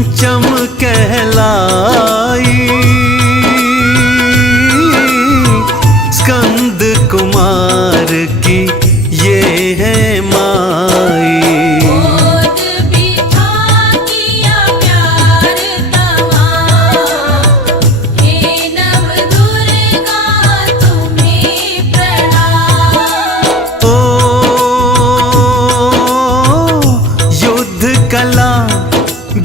पंचम कहलाई, स्कंद कुमार की ये है माई। गोद बिठा किया प्यार तमाम, हे नव दुर्गा तुम्हें प्रणाम। ओ युद्ध कला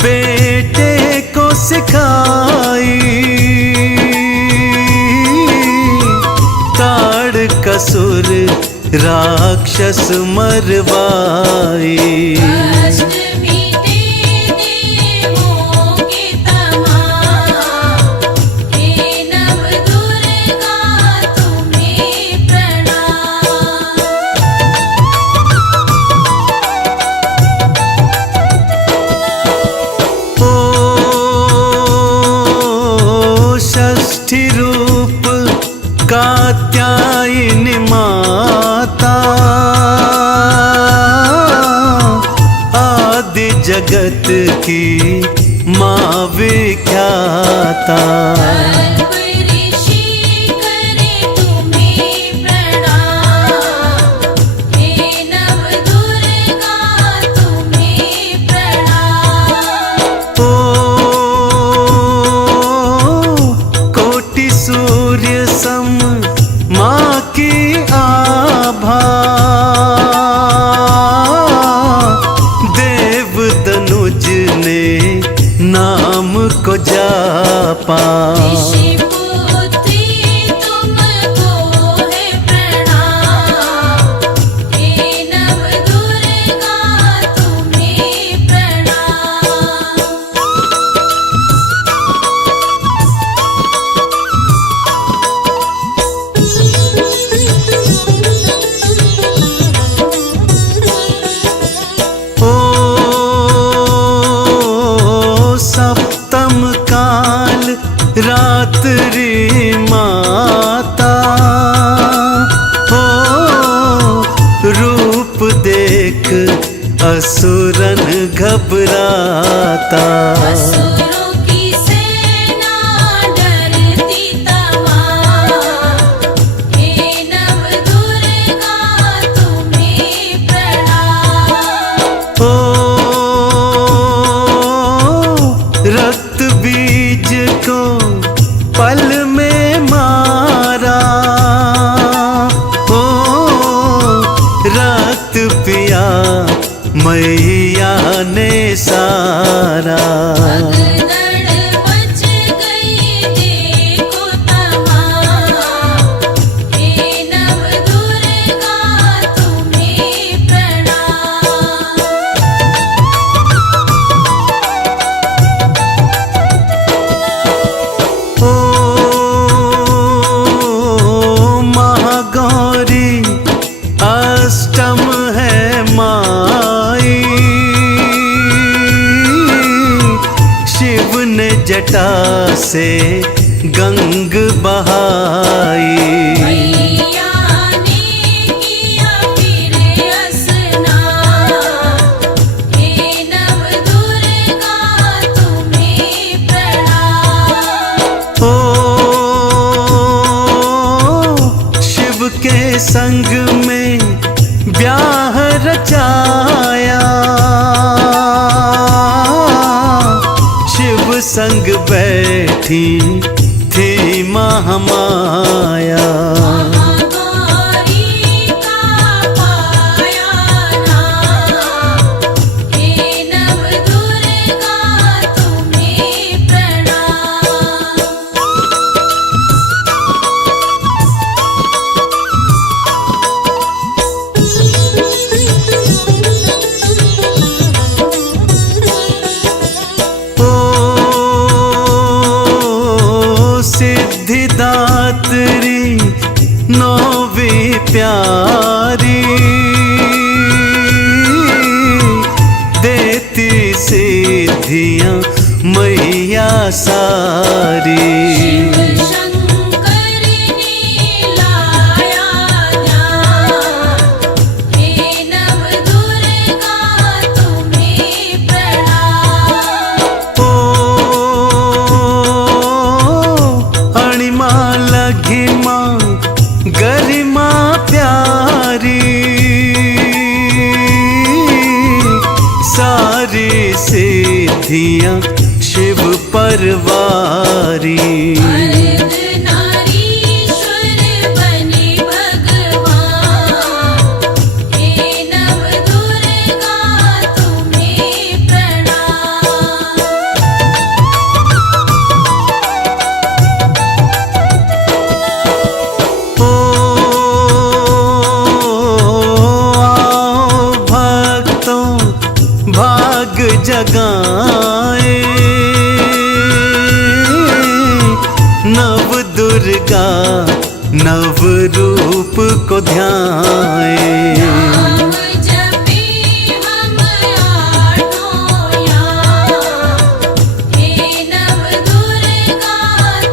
बेटे को सिखाई, ताड़ कसुर राक्षस मरवाई। कष्ट मिटे देवों के तमाम, हे नव दुर्गा तुम्हें प्रणाम। ओ षष्ठी रूप कात्यायनी माता, आदि जगत की माँ विख्याता। सर्व ऋषि करे तुम्हें प्रणाम, हे नव दुर्गा तुम्हें प्रणाम। ओ कोटि सूर्य सम माँ की आभा, देव दनुज ने नाम को जापा। ऋषिपुत्री तुमको है प्रणाम, हे नव दुर्गा तुम्हें प्रणाम। ओ सप्तम काल रात्रि माता, हो रूप देख असुरन घबराता। असुरों की सेना डरती तमाम, हे नव दुर्गा तुम्हें प्रणाम। ओ रक्त बीज को पल में मारा, ओ रक्त पिया मैया ने सारा। भगदड़ मच गई देखो तमाम, हे नव दुर्गा तुम्हें प्रणाम। ओ महागौरी अष्टम है माई, शिव ने जटा से गंग बहाई। मैया ने किया फिर स्नान, हे नव दुर्गा तुम्हें प्रणाम। ओ शिव के संग में ब्याह रचाया, शिव संग बैठी थी महामाया। महागौरी का पाया नाम, हे नव दुर्गा तुम्हें प्रणाम। ओ सिद्धिदात्री नौवीं प्यारी, देती सिद्धियां मैया सारी। शिव शंकर ने लाया ध्यान, हे नव दुर्गा तुम्हें प्रणाम। ओ अर्धनारीश्वर बने भगवान, हे नवदुर्गा तुम्हें प्रणाम। ओ आओ भक्तों भाग जगाए, नव दुर्गा नव रूप को ध्याए। नाम जपे हम आठों याम, हे नवदुर्गा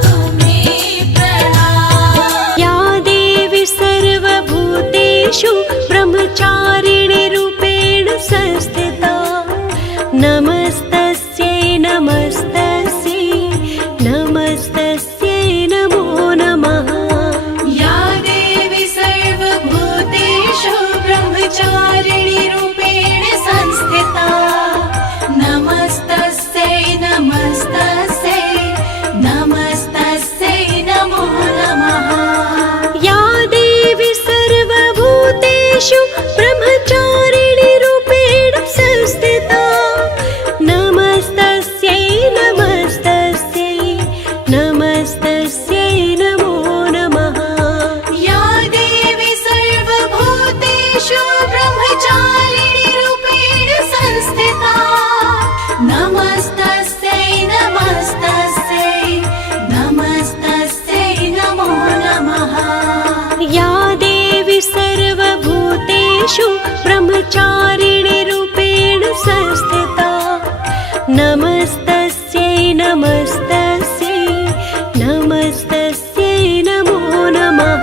तुम्हें प्रणाम। या देवी सर्वभूतेषु ब्रह्मचारिणी रूपेण संस्थिता, नमस्तस्यै नमस्तस्यै नमस्तस्यै नमो नमः। या देवी सर्वभूतेषु ब्रह्मचारिणी रूपेण संस्थिता, नमस्तस्यै नमस्तस्यै नमस्तस्यै नमो नमः। या देवी सर्वभूतेषु ब्रह्मचारिणी रूपेण संस्थिता, नमस्तस्यै नमस्तस्यै नमस्तस्यै नमो नमः। या देवी सर्वभूतेषु ब्रह्मचारिणी रूपेण संस्थिता, नमस्तस्यै नमस्तस्यै नमस्तस्यै नमो नमः। या देवी सर्वभूतेषु ब्रह्मचारिणी रूपेण संस्थिता, नमस्तस्यै नमस्तस्यै नमस्तस्यै नमो नमः।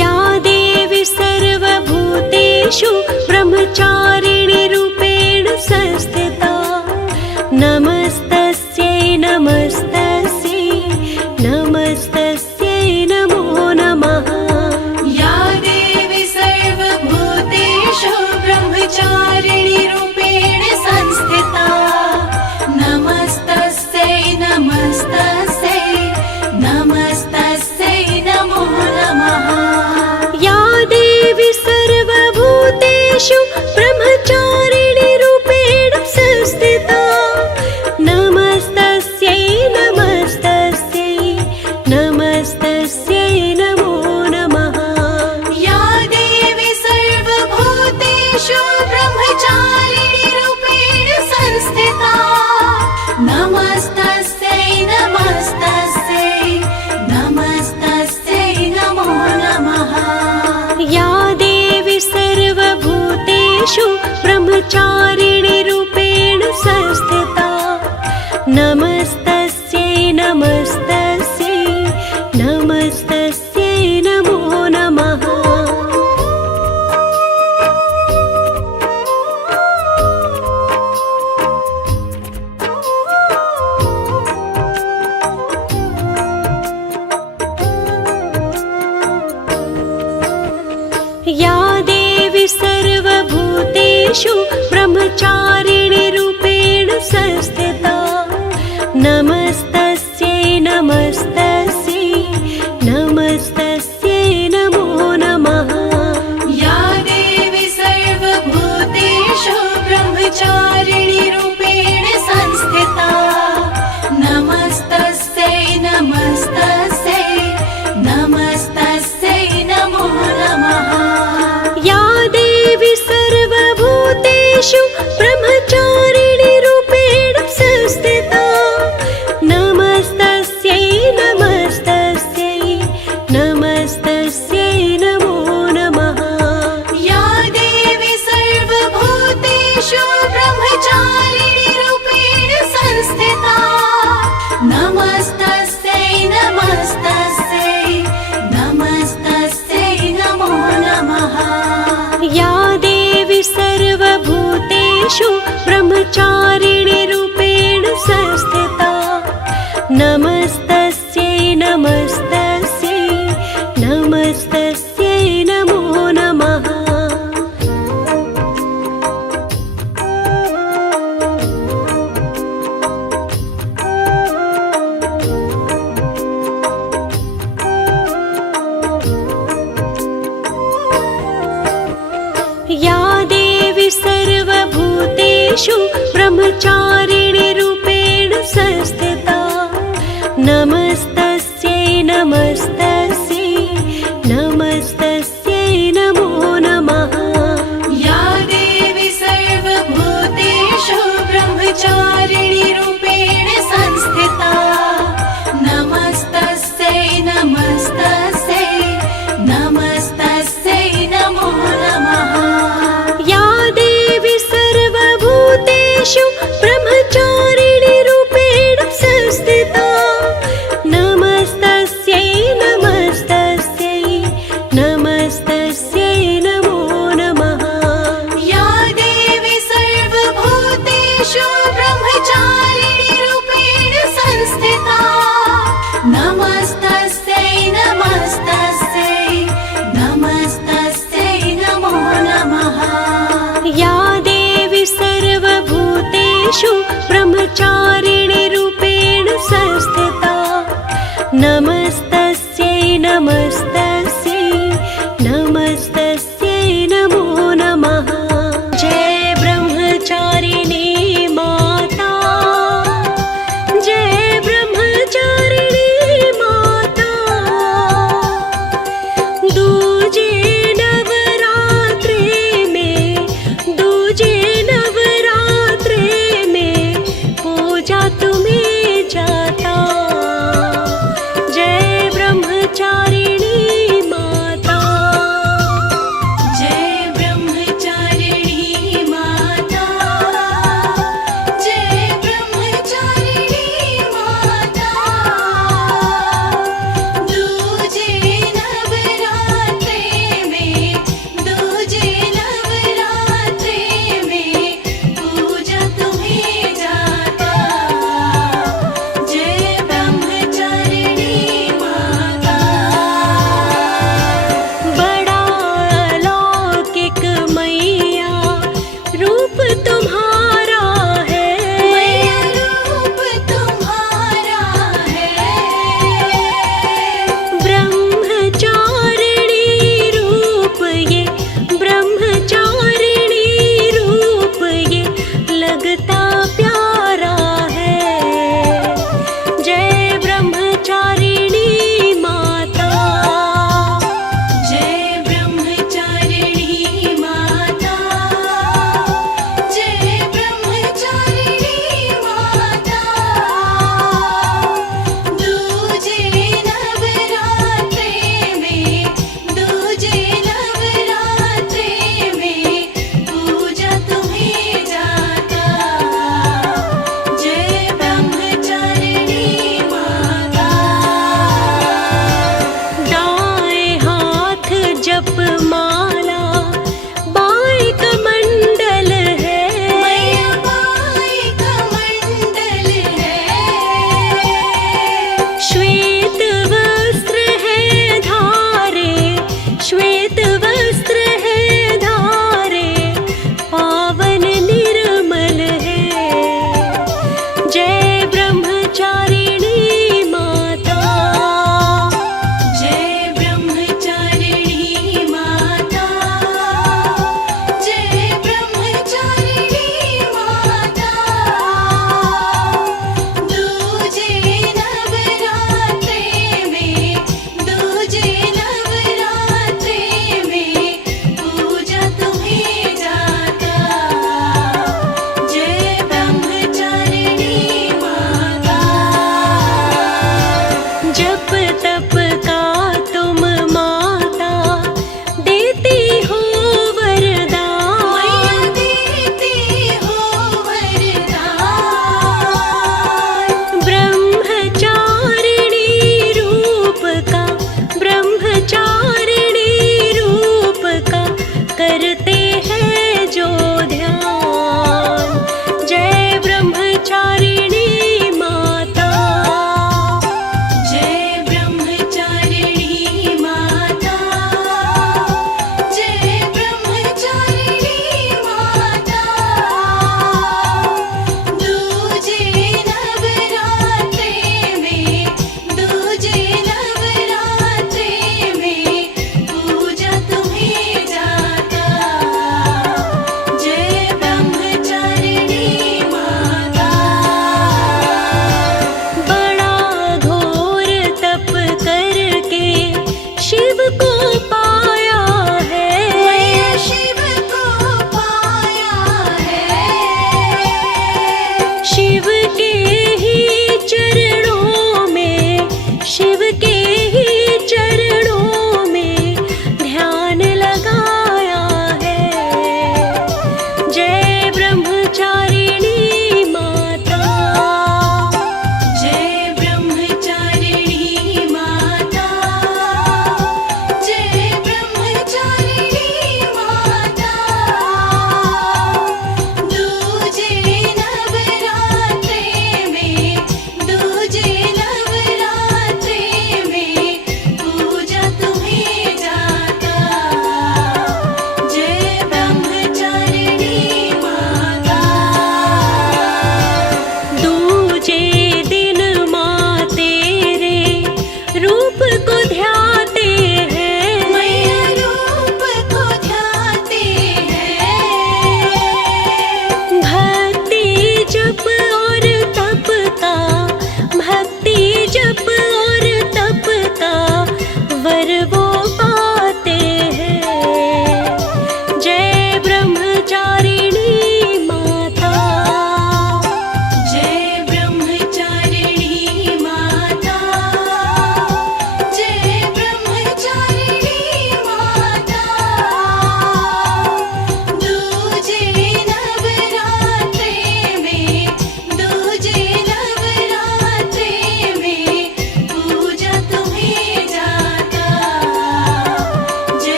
या देवी सर्वभूतेषु ब्रह्मचारिणी रूपेण संस्थिता, नमस्तस्यै नमस्तस्यै नमस्तस्यै नमो नमः। या देवी सर्वभूतेषु ब्रह्मचारिणी रूपेण संस्थिता, नमस्तस्यै नमस्तस्यै नमस्तस्यै नमो नमः। या देवी सर्वभूतेषु ब्रह्मचारिणी रूपेण संस्थिता, नमस्तस्यै नमस्तस्यै नमस्तस्यै नमो नमः। या देवी सर्वभूतेषु ब्रह्मचारिणी रूपेण संस्थिता, नमस्तस्यै नमस्तस्यै नमस्तस्यै नमो नमः। या देवी सर्वभूतेषु ब्रह्मचारिणी रूपेण संस्थिता, नमस्तस्यै नमस्तस्यै नमस्तस्यै नमो नमः। या देवी सर्वभूतेषु ब्रह्मचारिणी रूपेण संस्थिता, नमस्तस्यै नमस्तस्यै नमस्तस्यै नमो नमः। या देवी सर्वभूतेषु ब्रह्मचारिणी रूपेण संस्थिता, नमस्तस्यै नमस्तस्यै नमस्तस्यै नमो नमः। या देवी सर्वभूतेषु ब्रह्मचारिणी रूपेण संस्थिता, नमस्तस्यै नमस्तस्यै नमस्तस्यै नमो नमः। या देवी सर्वभूतेषु ब्रह्मचारिणी रूपेण संस्थिता, नमस्तस्यै नमस्तस्यै नमस्तस्यै नमो नमः। या देवी सर्वभूतेषु ब्रह्मचारिणी रूपेण संस्थिता, नमस्तस्यै नमस्तस्यै नमस्तस्यै नमस्तस्यै नमो नमः या देवी सर्वभूतेषु ब्रह्मचारिणी रूपेण संस्थिता नमस्तस्यै नमस्तस्यै नमस्तस्यै नमो नमः जय ब्रह्मचारिणी माता जय ब्रह्मचारिणी माता दूजे नवरात्रि में पूजा तुम्हें जाता जय ब्रह्मचारिणी माता जय ब्रह्मचारिणी माता जय ब्रह्मचारिणी माता दूजे नवरात्रि में पूजा तुम्हें जाता जय ब्रह्मचारिणी माता बड़ा अलौकिक मैया रूप तुम्हारा है मैया रूप तुम्हारा है ब्रह्मचारिणी रूप ये ब्रह्मचारिणी रूप ये लगता प्यारा है जय ब्रह्मचारिणी माता जय ब्रह्मचारिणी माता जय ब्रह्मचारिणी माता दूजे नवरात्रि में पूजा तुम्हें जाता जय ब्रह्मचारिणी माता दाएं हाथ जप माला बाएं कमंडल है मैया बाई कमंडल है श्वेत वस्त्र है धारे श्वेत वस्त्र है धारे पावन निर्मल है जय ब्रह्मचारिणी माता जय ब्रह्मचारिणी माता जय ब्रह्मचारिणी माता दूजे नवरात्रि में पूजा तुम्हें जाता जय ब्रह्मचारिणी माता जप तप